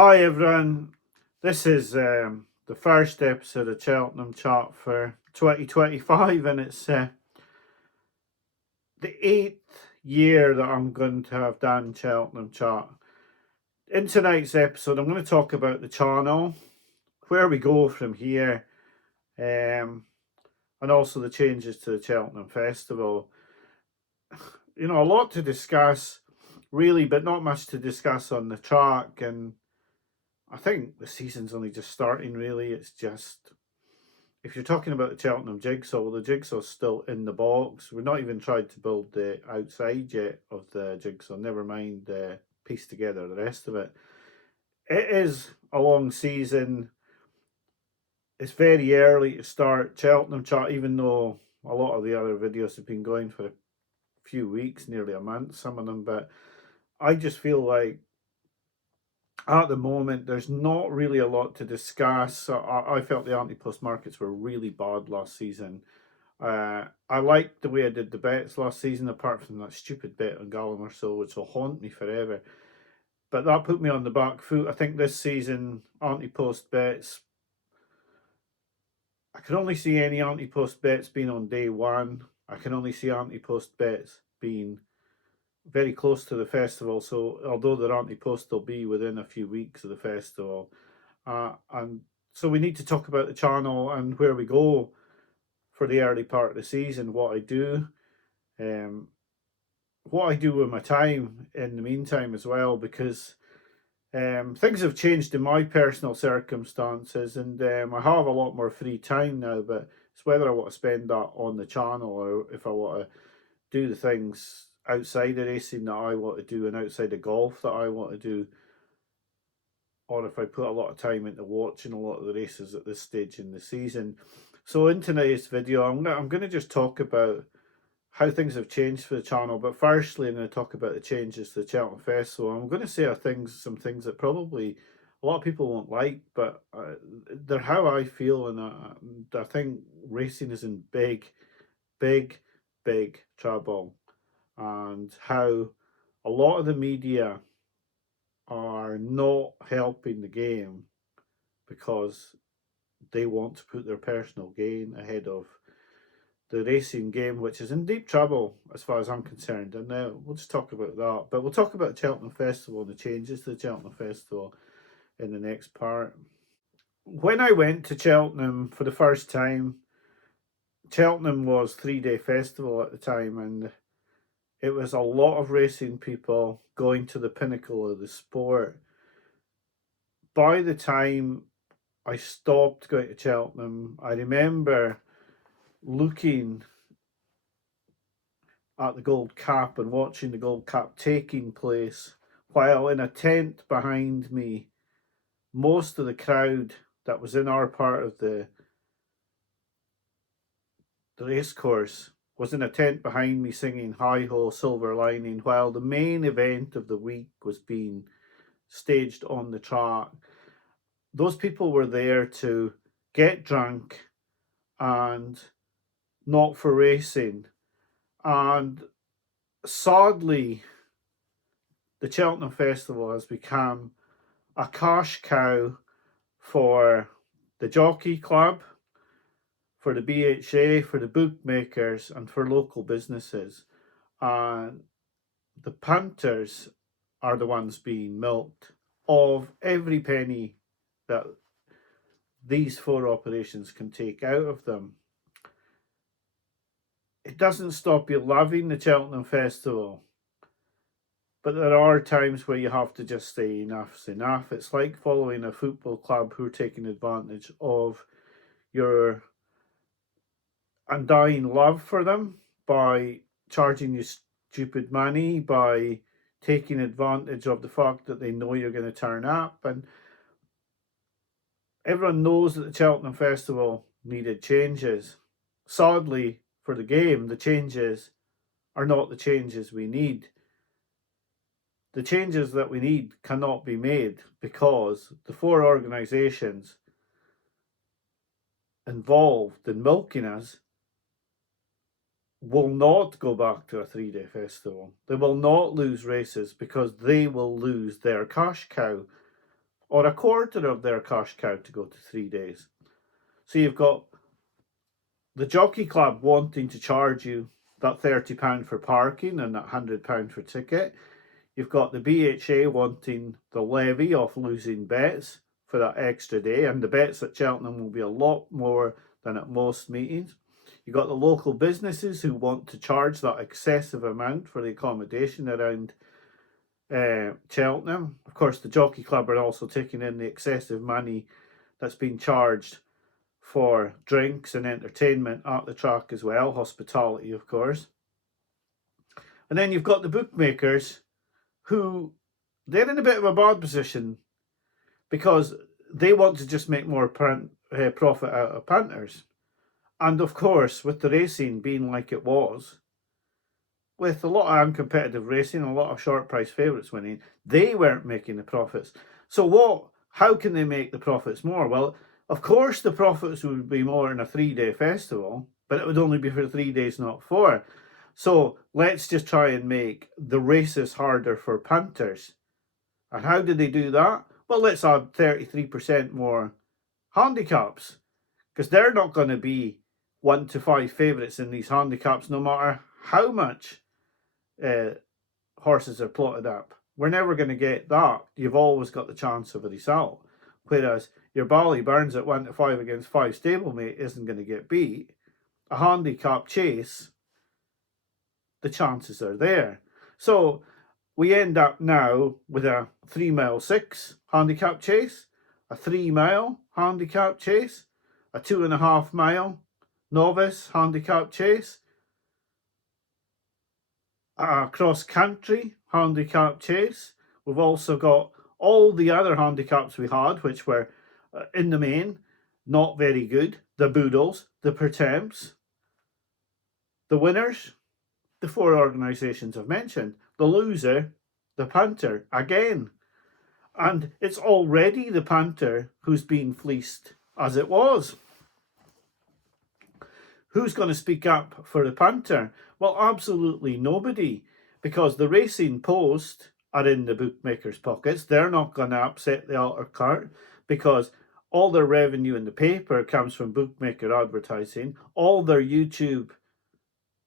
Hi everyone, this is the first episode of Cheltenham Chat for 2025, and it's the 8th year that I'm going to have done Cheltenham Chat. In tonight's episode, I'm going to talk about the channel, where we go from here, and also the changes to the Cheltenham Festival. A lot to discuss, really, but not much to discuss on the track, and I think the season's only just starting, really. It's just, if you're talking about the Cheltenham jigsaw, well, the jigsaw's still in the box. We've not even tried to build the outside yet of the jigsaw, never mind piece together the rest of it. It is a long season. It's very early to start Cheltenham Chat, even though a lot of the other videos have been going for a few weeks, nearly a month, some of them. But I just feel like at the moment, there's not really a lot to discuss. I felt the anti-post markets were really bad last season. I liked the way I did the bets last season, apart from that stupid bet on Gallagher, so which will haunt me forever. But that put me on the back foot. I think this season, anti-post bets, I can only see any anti-post bets being on day one. I can only see anti-post bets being very close to the festival. So although they're anti-post, they'll be within a few weeks of the festival. And so we need to talk about the channel and where we go for the early part of the season, what I do, um, what I do with my time in the meantime as well, because things have changed in my personal circumstances, and I have a lot more free time now. But it's whether I want to spend that on the channel or if I want to do the things outside of racing that I want to do and outside of golf that I want to do, or if I put a lot of time into watching a lot of the races at this stage in the season. So in tonight's video, I'm going to just talk about how things have changed for the channel. But firstly, I'm going to talk about the changes to the Cheltenham Festival. I'm going to say some things that probably a lot of people won't like, but they're how I feel, and I think racing is in big, big trouble, and how a lot of the media are not helping the game because they want to put their personal gain ahead of the racing game, which is in deep trouble as far as I'm concerned. And we'll just talk about that. But we'll talk about the Cheltenham Festival and the changes to the Cheltenham Festival in the next part. When I went to Cheltenham for the first time, Cheltenham was 3-day festival at the time, and it was a lot of racing people going to the pinnacle of the sport. By the time I stopped going to Cheltenham, I remember looking at the Gold Cap and watching the Gold Cap taking place, while in a tent behind me, most of the crowd that was in our part of the racecourse was in a tent behind me singing Hi Ho Silver Lining, while the main event of the week was being staged on the track. Those people were there to get drunk and not for racing. And sadly, the Cheltenham Festival has become a cash cow for the Jockey Club, for the BHA, for the bookmakers, and for local businesses. And the punters are the ones being milked of every penny that these four operations can take out of them. It doesn't stop you loving the Cheltenham Festival, but there are times where you have to just say enough's enough. It's like following a football club who are taking advantage of your undying love for them by charging you stupid money, by taking advantage of the fact that they know you're going to turn up. And everyone knows that the Cheltenham Festival needed changes. Sadly, for the game, the changes are not the changes we need. The changes that we need cannot be made because the four organisations involved in milking us will not go back to a 3-day festival. They will not lose races because they will lose their cash cow. or a quarter of their cash cow to go to 3 days. So you've got the Jockey Club wanting to charge you that £30 for parking and that £100 for ticket. You've got the BHA wanting the levy off losing bets for that extra day, and the bets at Cheltenham will be a lot more than at most meetings. You've got the local businesses who want to charge that excessive amount for the accommodation around Cheltenham. Of course, the Jockey Club are also taking in the excessive money that's been charged for drinks and entertainment at the track as well, hospitality, of course. And then you've got the bookmakers who, they're in a bit of a bad position because they want to just make more profit out of punters. And of course, with the racing being like it was, with a lot of uncompetitive racing, a lot of short price favourites winning, they weren't making the profits. So how can they make the profits more? Well, of course the profits would be more in a 3-day festival, but it would only be for 3 days, not 4. So let's just try and make the races harder for punters. And how do they do that? Well, let's add 33% more handicaps, because they're not going to be 1 to 5 favourites in these handicaps, no matter how much horses are plotted up. We're never going to get that. You've always got the chance of a result. Whereas your Ballyburns at 1 to 5 against 5 stablemate isn't going to get beat. A handicap chase, the chances are there. So we end up now with a 3 mile 6 handicap chase, a 3 mile handicap chase, a 2.5 mile novice handicap chase, a cross country handicap chase. We've also got all the other handicaps we had, which were in the main not very good. The Boodles, the Pertemps, the winners, the 4 organisations I've mentioned, the loser, the punter again. And it's already the punter who's been fleeced as it was. Who's going to speak up for the punter? Well, absolutely nobody, because the Racing Post are in the bookmakers' pockets. They're not going to upset the altar cart because all their revenue in the paper comes from bookmaker advertising. All their YouTube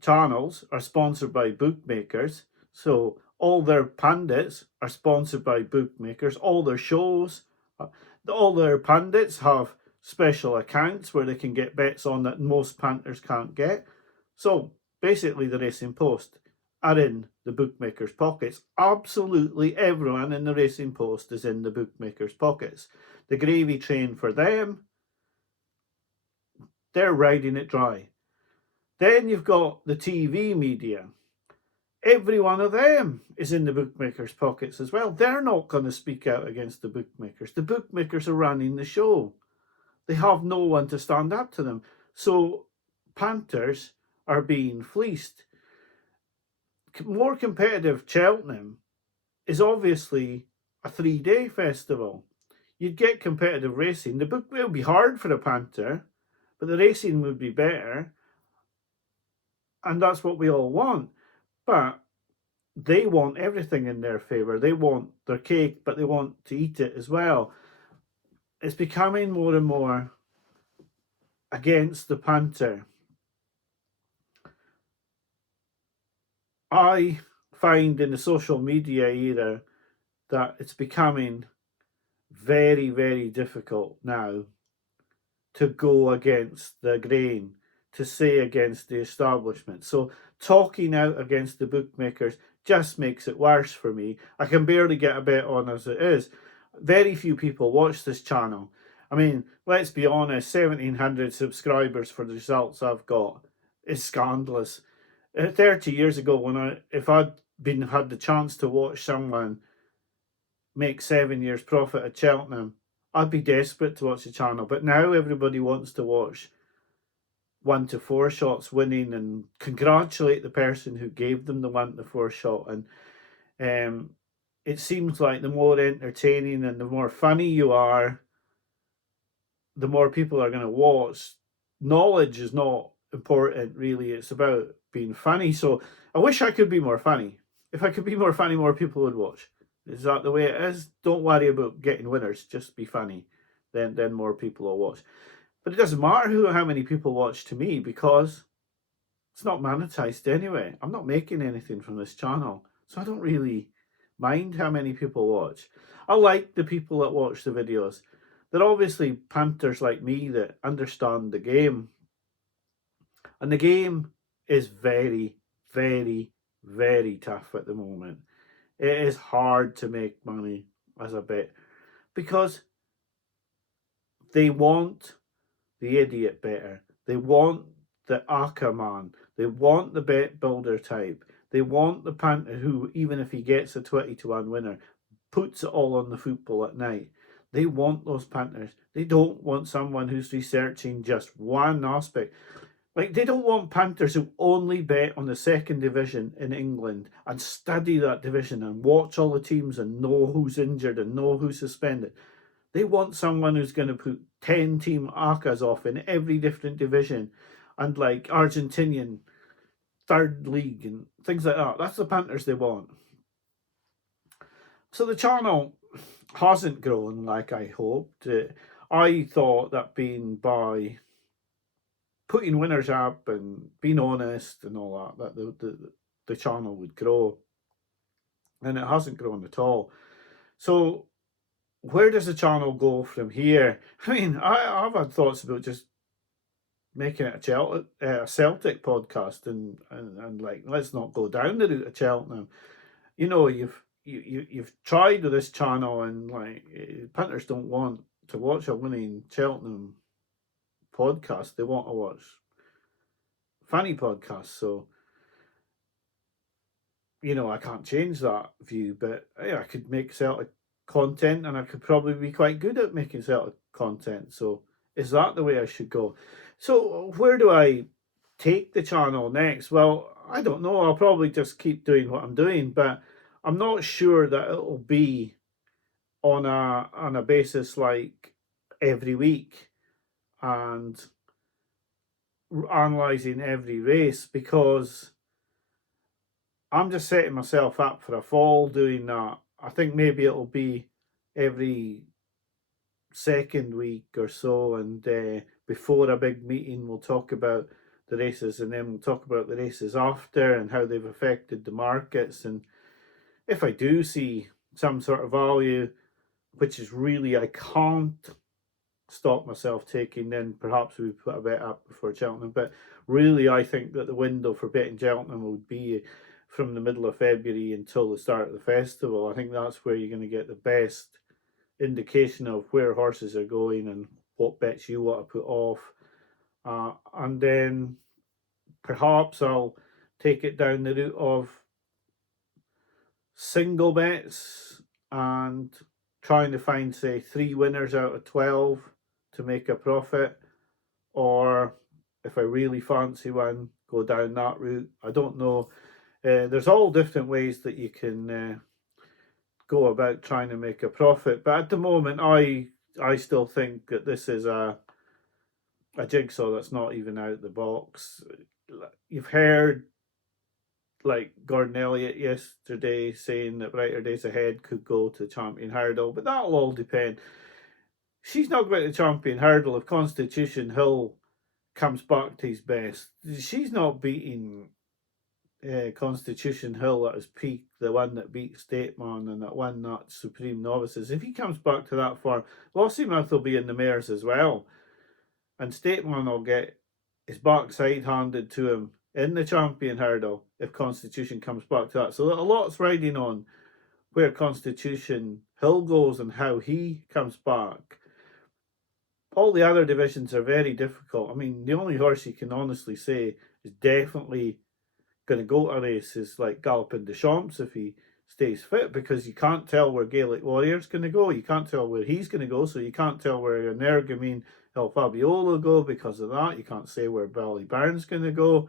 channels are sponsored by bookmakers. So all their pundits are sponsored by bookmakers. All their shows, all their pundits have special accounts where they can get bets on that most punters can't get. So basically the Racing Post are in the bookmakers' pockets. Absolutely everyone in the Racing Post is in the bookmakers' pockets. The gravy train for them, they're riding it dry. Then you've got the TV media. Every one of them is in the bookmakers' pockets as well. They're not going to speak out against the bookmakers. The bookmakers are running the show. They have no one to stand up to them. So punters are being fleeced. More competitive Cheltenham is obviously a 3-day festival. You'd get competitive racing. The book will be hard for a punter, but the racing would be better. And that's what we all want. But they want everything in their favour. They want their cake, but they want to eat it as well. It's becoming more and more against the punter. I find in the social media era that it's becoming very, very difficult now to go against the grain, to say against the establishment. So talking out against the bookmakers just makes it worse for me. I can barely get a bet on as it is. Very few people watch this channel. I mean, let's be honest, 1,700 subscribers for the results I've got is scandalous. 30 years ago, if I'd had the chance to watch someone make 7 years profit at Cheltenham, I'd be desperate to watch the channel. But now everybody wants to watch 1 to 4 shots winning and congratulate the person who gave them the 1 to 4 shot. And it seems like the more entertaining and the more funny you are, the more people are going to watch. Knowledge is not important, really. It's about being funny. So I wish I could be more funny. If I could be more funny, more people would watch. Is that the way it is? Don't worry about getting winners. Just be funny. Then more people will watch. But it doesn't matter how many people watch to me because it's not monetized anyway. I'm not making anything from this channel. So I don't really mind how many people watch. I like the people that watch the videos. They're obviously punters like me that understand the game. And the game is very, very, very tough at the moment. It is hard to make money as a bet because they want the idiot better. They want the Ackerman. They want the bet builder type. They want the punter who, even if he gets a 20-1 winner, puts it all on the football at night. They want those punters. They don't want someone who's researching just one aspect. Like, they don't want punters who only bet on the second division in England and study that division and watch all the teams and know who's injured and know who's suspended. They want someone who's going to put 10 team ACAs off in every different division and like Argentinian third league and things like that. That's the punters they want. So the channel hasn't grown like I hoped. I thought that being by putting winners up and being honest and all that the channel would grow. And it hasn't grown at all. So where does the channel go from here? I mean, I've had thoughts about just making it a Celtic podcast and like, let's not go down the route of Cheltenham. You know, you've tried with this channel and like punters don't want to watch a winning Cheltenham podcast. They want to watch funny podcasts. So, you know, I can't change that view, but yeah, I could make Celtic content and I could probably be quite good at making Celtic content. So is that the way I should go? So where do I take the channel next? Well, I don't know. I'll probably just keep doing what I'm doing, but I'm not sure that it'll be on a basis like every week and analysing every race because I'm just setting myself up for a fall doing that. I think maybe it'll be every second week or so, and before a big meeting, we'll talk about the races, and then we'll talk about the races after and how they've affected the markets. And if I do see some sort of value, which is really I can't stop myself taking, then perhaps we put a bet up before Cheltenham. But really, I think that the window for betting Cheltenham would be from the middle of February until the start of the festival. I think that's where you're going to get the best indication of where horses are going and what bets you want to put off. And then perhaps I'll take it down the route of single bets and trying to find, say, 3 winners out of 12 to make a profit. Or if I really fancy one, go down that route. I don't know. There's all different ways that you can go about trying to make a profit. But at the moment, I still think that this is a jigsaw that's not even out of the box. You've heard like Gordon Elliott yesterday saying that Brighter Days Ahead could go to Champion Hurdle, but that'll all depend. She's not going to Champion Hurdle if Constitution Hill comes back to his best. She's not beating Constitution Hill at his peak, the one that beat Stateman and that won that Supreme Novices. If he comes back to that form, Lossiemouth will be in the mares as well. And Stateman will get his backside handed to him in the Champion Hurdle if Constitution comes back to that. So a lot's riding on where Constitution Hill goes and how he comes back. All the other divisions are very difficult. I mean, the only horse you can honestly say is definitely going to go to a race is like Galloping des Champs if he stays fit, because you can't tell where Gaelic Warrior's going to go. You can't tell where he's going to go, so you can't tell where Energumene El Fabiola go because of that. You can't say where Ballyburn's going to go.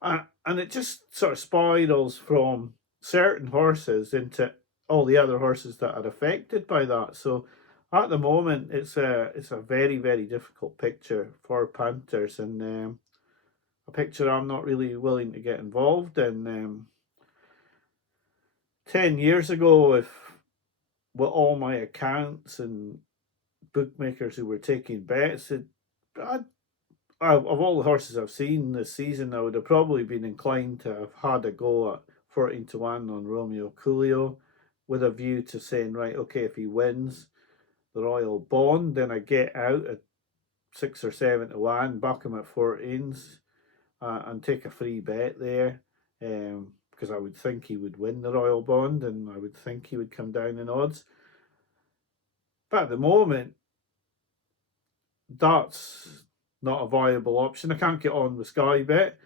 And it just sort of spirals from certain horses into all the other horses that are affected by that. So at the moment, it's a very, very difficult picture for punters, and a picture I'm not really willing to get involved in. 10 years ago, if with all my accounts and bookmakers who were taking bets, of all the horses I've seen this season, I would have probably been inclined to have had a go at 14-1 on Romeo Coolio, with a view to saying, right, okay, if he wins the Royal Bond, then I get out at 6 or 7-1, back him at 14s, and take a free bet there. Because I would think he would win the Royal Bond, and I would think he would come down in odds. But at the moment, that's not a viable option. I can't get on with Sky Bet.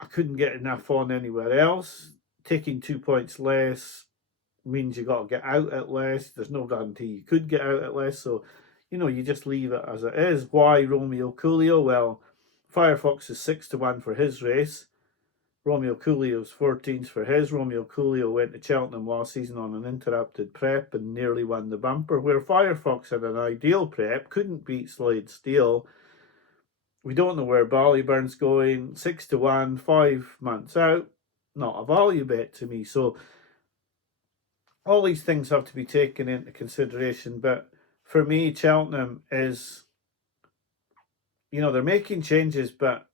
I couldn't get enough on anywhere else. Taking 2 points less means you got to get out at less. There's no guarantee you could get out at less. So, you just leave it as it is. Why Romeo Coolio? Well, Firefox is 6-1 for his race. Romeo Coolio's 14s for his. Romeo Coolio went to Cheltenham last season on an interrupted prep and nearly won the bumper, where Firefox had an ideal prep, couldn't beat Slade Steele. We don't know where Ballyburn's going. 6-1, 5 months out. Not a value bet to me. So all these things have to be taken into consideration. But for me, Cheltenham is, they're making changes, but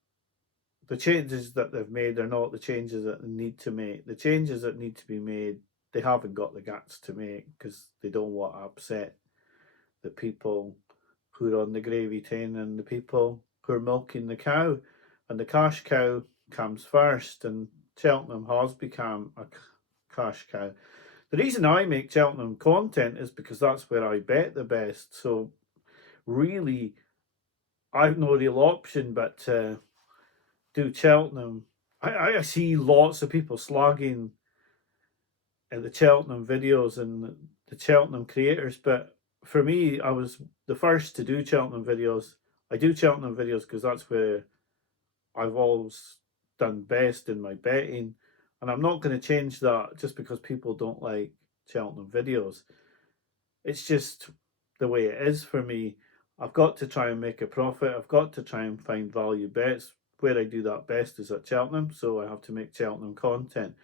the changes that they've made are not the changes that they need to make. The changes that need to be made, they haven't got the guts to make because they don't want to upset the people who are on the gravy train and the people who are milking the cow. And the cash cow comes first, and Cheltenham has become a cash cow. The reason I make Cheltenham content is because that's where I bet the best. So really, I've no real option but to do Cheltenham. I see lots of people slagging at the Cheltenham videos and the Cheltenham creators, but for me, I was the first to do Cheltenham videos. I do Cheltenham videos because that's where I've always done best in my betting, and I'm not going to change that just because people don't like Cheltenham videos. It's just the way it is for me. I've got to try and make a profit. I've got to try and find value bets. Where I do that best is at Cheltenham, so I have to make Cheltenham content.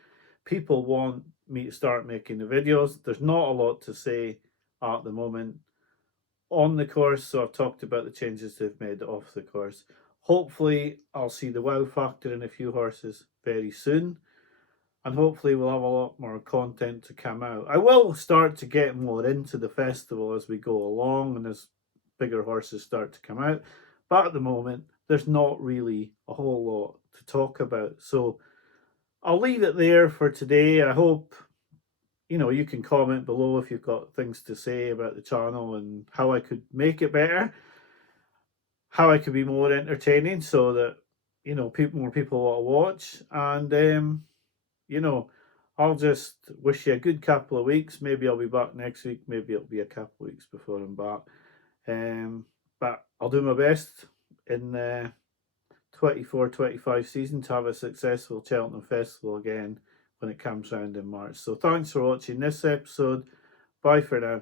People want me to start making the videos. There's not a lot to say at the moment on the course, so I've talked about the changes they've made off the course. Hopefully, I'll see the wow factor in a few horses very soon, and hopefully we'll have a lot more content to come out. I will start to get more into the festival as we go along and as bigger horses start to come out, but at the moment there's not really a whole lot to talk about. So I'll leave it there for today. I hope you can comment below if you've got things to say about the channel and how I could make it better, how I could be more entertaining so that more people want to watch. And I'll just wish you a good couple of weeks. Maybe I'll be back next week. Maybe it'll be a couple of weeks before I'm back. But I'll do my best in the 24-25 season to have a successful Cheltenham Festival again when it comes round in March. So thanks for watching this episode. Bye for now.